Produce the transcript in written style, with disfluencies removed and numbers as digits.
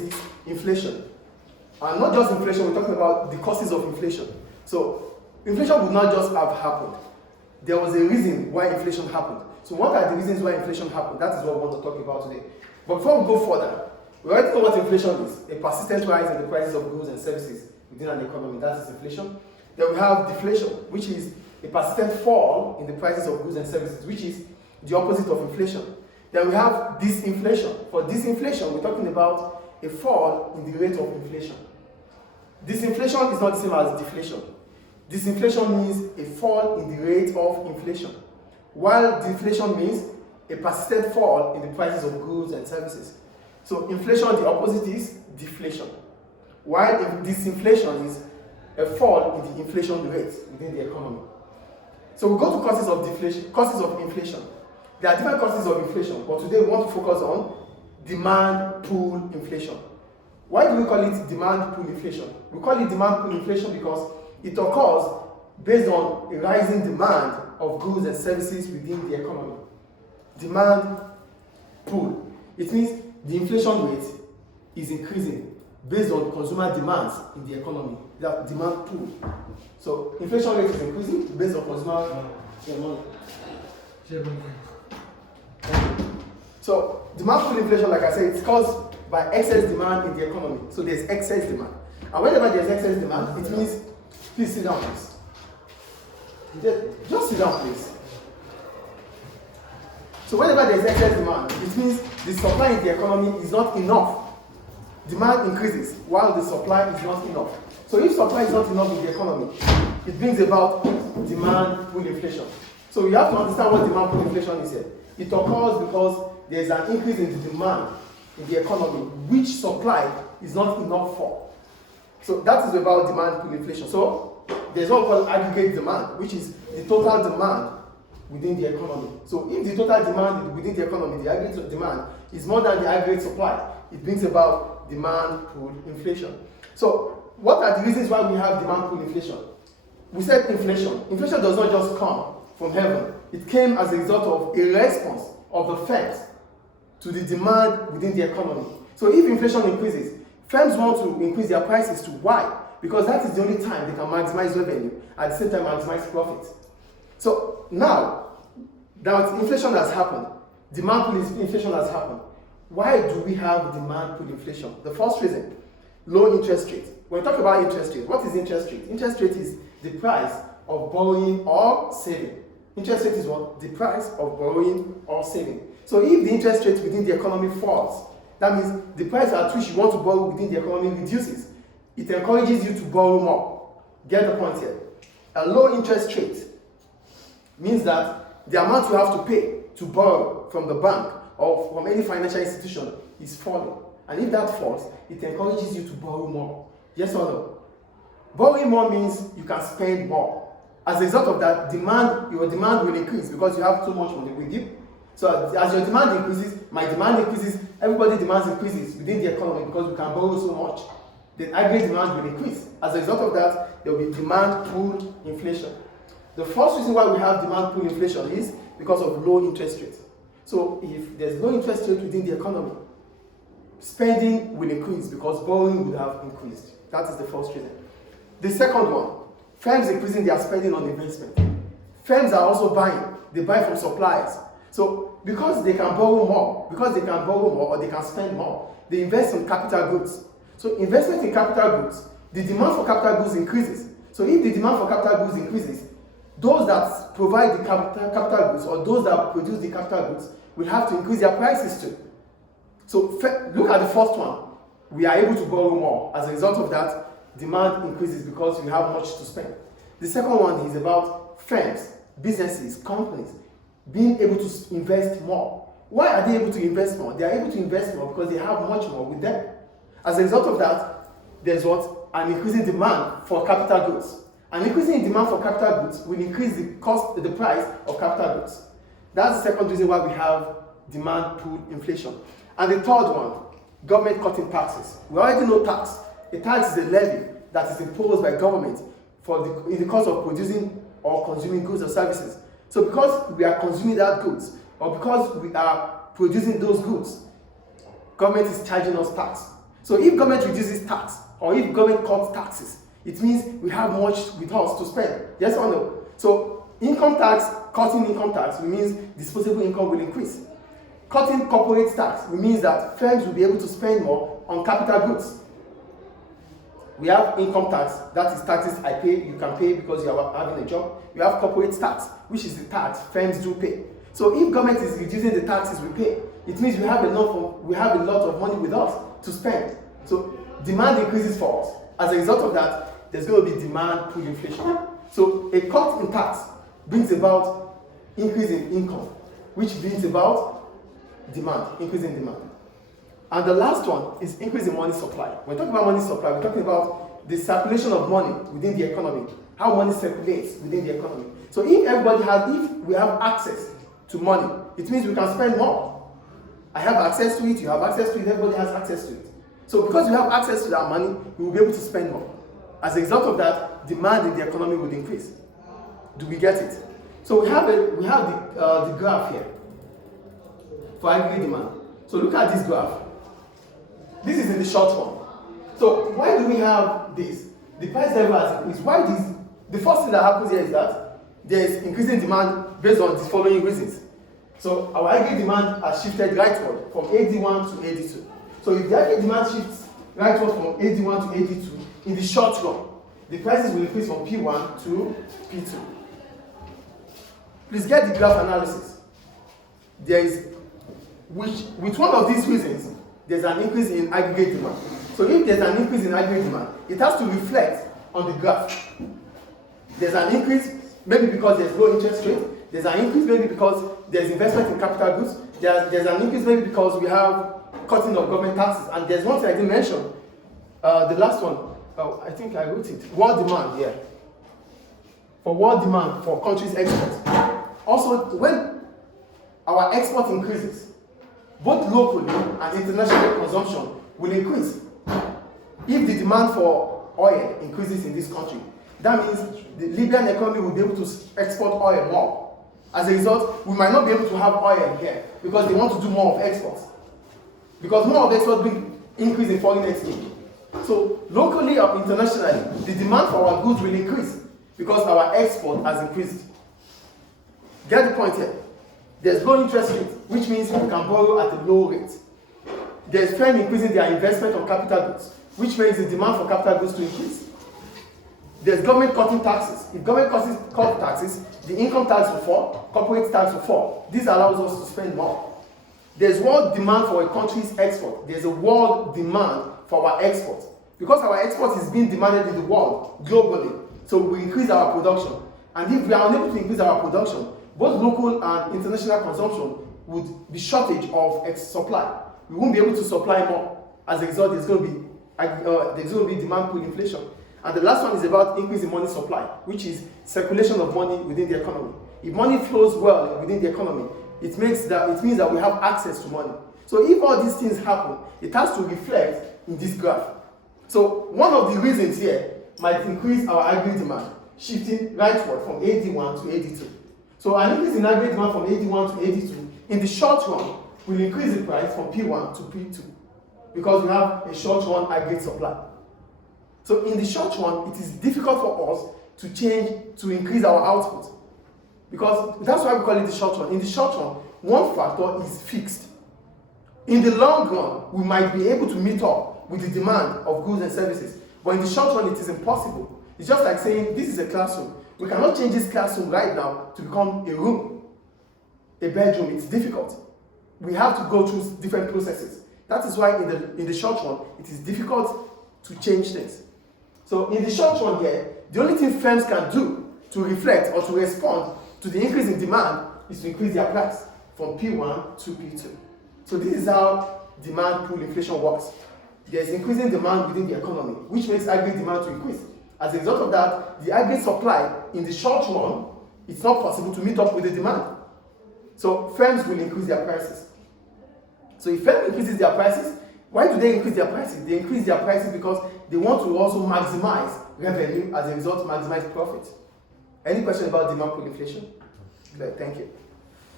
is inflation. And not just inflation, we're talking about the causes of inflation. So inflation would not just have happened. There was a reason why inflation happened. So what are the reasons why inflation happened? That is what we want to talk about today. But before we go further, we already know what inflation is. A persistent rise in the prices of goods and services within an economy. That is inflation. Then we have deflation, which is a persistent fall in the prices of goods and services, which is the opposite of inflation. Then we have disinflation. For disinflation, we're talking about a fall in the rate of inflation. Disinflation is not the same as deflation. Disinflation means a fall in the rate of inflation, while deflation means a persistent fall in the prices of goods and services. So inflation, the opposite is deflation, while disinflation is a fall in the inflation rate within the economy. So we go to causes of deflation, causes of inflation. There are different causes of inflation, but today we want to focus on demand pull inflation. Why do we call it demand pull inflation? We call it demand pull inflation because it occurs based on a rising demand of goods and services within the economy. Demand pull. It means the inflation rate is increasing based on consumer demands in the economy. That demand pull. So inflation rate is increasing based on consumer demand. So demand pull inflation, like I said, it's caused by excess demand in the economy. So there's excess demand. And whenever there's excess demand, it means, please sit down, please. Just sit down, please. So whenever there's excess demand, it means the supply in the economy is not enough. Demand increases while the supply is not enough. So if supply is not enough in the economy, it brings about demand pull inflation. So you have to understand what demand pull inflation is here. It occurs because there is an increase in the demand in the economy, which supply is not enough for. So that is about demand pull inflation. So there's what we call aggregate demand, which is the total demand within the economy. So if the total demand within the economy, the aggregate demand, is more than the aggregate supply, it brings about demand pull inflation. So what are the reasons why we have demand pull inflation? We said inflation. Inflation does not just come from heaven. It came as a result of a response of the firms to the demand within the economy. So if inflation increases, firms want to increase their prices to why? Because that is the only time they can maximize revenue, at the same time maximize profit. So now that inflation has happened, demand pull inflation has happened, why do we have demand pull inflation? The first reason, low interest rate. When we talk about interest rate, what is interest rate? Interest rate is the price of borrowing or saving. Interest rate is what? The price of borrowing or saving. So if the interest rate within the economy falls, that means the price at which you want to borrow within the economy reduces. It encourages you to borrow more. Get the point here. A low interest rate means that the amount you have to pay to borrow from the bank or from any financial institution is falling. And if that falls, it encourages you to borrow more. Yes or no? Borrowing more means you can spend more. As a result of that, your demand will increase because you have too much money with you. So as your demand increases, my demand increases, everybody's demand increases within the economy because we can borrow so much. The aggregate demand will increase. As a result of that, there will be demand pull inflation. The first reason why we have demand pull inflation is because of low interest rates. So if there's low interest rate within the economy, spending will increase because borrowing will have increased. That is the first reason. The second one, firms increasing their spending on investment. Firms are also buying. They buy from suppliers. So because they can borrow more, or they can spend more, they invest in capital goods. So investment in capital goods, the demand for capital goods increases. So if the demand for capital goods increases, those that provide the capital goods or those that produce the capital goods will have to increase their prices too. So look at the first one. We are able to borrow more. As a result of that, demand increases because we have much to spend. The second one is about firms, businesses, companies being able to invest more. Why are they able to invest more? They are able to invest more because they have much more with them. As a result of that, there's what? An increasing demand for capital goods. An increasing demand for capital goods will increase the price of capital goods. That's the second reason why we have demand pull inflation. And the third one, government cutting taxes. We already know tax. A tax is a levy that is imposed by government in the course of producing or consuming goods or services. So because we are consuming that goods, or because we are producing those goods, government is charging us tax. So if government reduces tax, or if government cuts taxes, it means we have much with us to spend. Yes or no? So income tax, cutting income tax means disposable income will increase. Cutting corporate tax means that firms will be able to spend more on capital goods. We have income tax, that is taxes I pay, you can pay because you are having a job. We have corporate tax, which is the tax firms do pay. So if government is reducing the taxes we pay, it means we have a lot of money with us to spend. So demand increases for us. As a result of that, there's going to be demand pull inflation. So a cut in tax brings about increase in income, which brings about demand, increase in demand. And the last one is increase in money supply. When we're talking about money supply, we're talking about the circulation of money within the economy, how money circulates within the economy. So if we have access to money, it means we can spend more. I have access to it, you have access to it, everybody has access to it. So because we have access to that money, we will be able to spend more. As a result of that, demand in the economy would increase. Do we get it? So we have the graph here for aggregate demand. So look at this graph. This is in the short run. So why do we have this? The price level has increased. Why this? The first thing that happens here is that there is increasing demand based on the following reasons. So our aggregate demand has shifted rightward from AD1 to AD2. So if the aggregate demand shifts rightward from AD1 to AD2, in the short run, the prices will increase from P1 to P2. Please get the graph analysis. There is, with one of these reasons, there's an increase in aggregate demand. So if there's an increase in aggregate demand, it has to reflect on the graph. There's an increase, maybe because there's low interest rate. There's an increase maybe because there's investment in capital goods. There's an increase maybe because we have cutting of government taxes. And there's one thing I didn't mention. The last one, I think I wrote it. World demand, yeah. For world demand for countries' exports. Also, when our export increases, both locally and international consumption will increase. If the demand for oil increases in this country, that means the Libyan economy will be able to export oil more. As a result, we might not be able to have oil here because they want to do more of exports. Because more of exports bring increase in foreign exchange. So locally or internationally, the demand for our goods will increase because our export has increased. Get the point here? There's low interest rate, which means we can borrow at a low rate. There's firms increasing their investment on capital goods, which makes the demand for capital goods to increase. There's government cutting taxes. If government cuts taxes, the income tax will fall, corporate tax will fall. This allows us to spend more. There's world demand for a country's export. There's a world demand for our export. Because our export is being demanded in the world, globally, so we increase our production. And if we are unable to increase our production, both local and international consumption would be shortage of supply. We won't be able to supply more. As a result, there's going to be demand pull inflation. And the last one is about increase in money supply, which is circulation of money within the economy. If money flows well within the economy, it means that we have access to money. So if all these things happen, it has to reflect in this graph. So one of the reasons here might increase our aggregate demand, shifting rightward from AD1 to AD2. So an increase in aggregate demand from AD1 to AD2 in the short run will increase the price from P1 to P2 because we have a short run aggregate supply. So in the short run, it is difficult for us to increase our output because that's why we call it the short run. In the short run, one factor is fixed. In the long run, we might be able to meet up with the demand of goods and services, but in the short run, it is impossible. It's just like saying this is a classroom. We cannot change this classroom right now to become a room, a bedroom. It's difficult. We have to go through different processes. That is why in the short run, it is difficult to change things. So in the short run here, the only thing firms can do to reflect or to respond to the increase in demand is to increase their price from P1 to P2. So this is how demand pull inflation works. There is increasing demand within the economy, which makes aggregate demand to increase. As a result of that, the aggregate supply in the short run, it's not possible to meet up with the demand. So firms will increase their prices. So if firm increases their prices, why do they increase their prices? They increase their prices because they want to also maximize revenue, as a result, maximize profit. Any question about demand pull inflation? Good, thank you.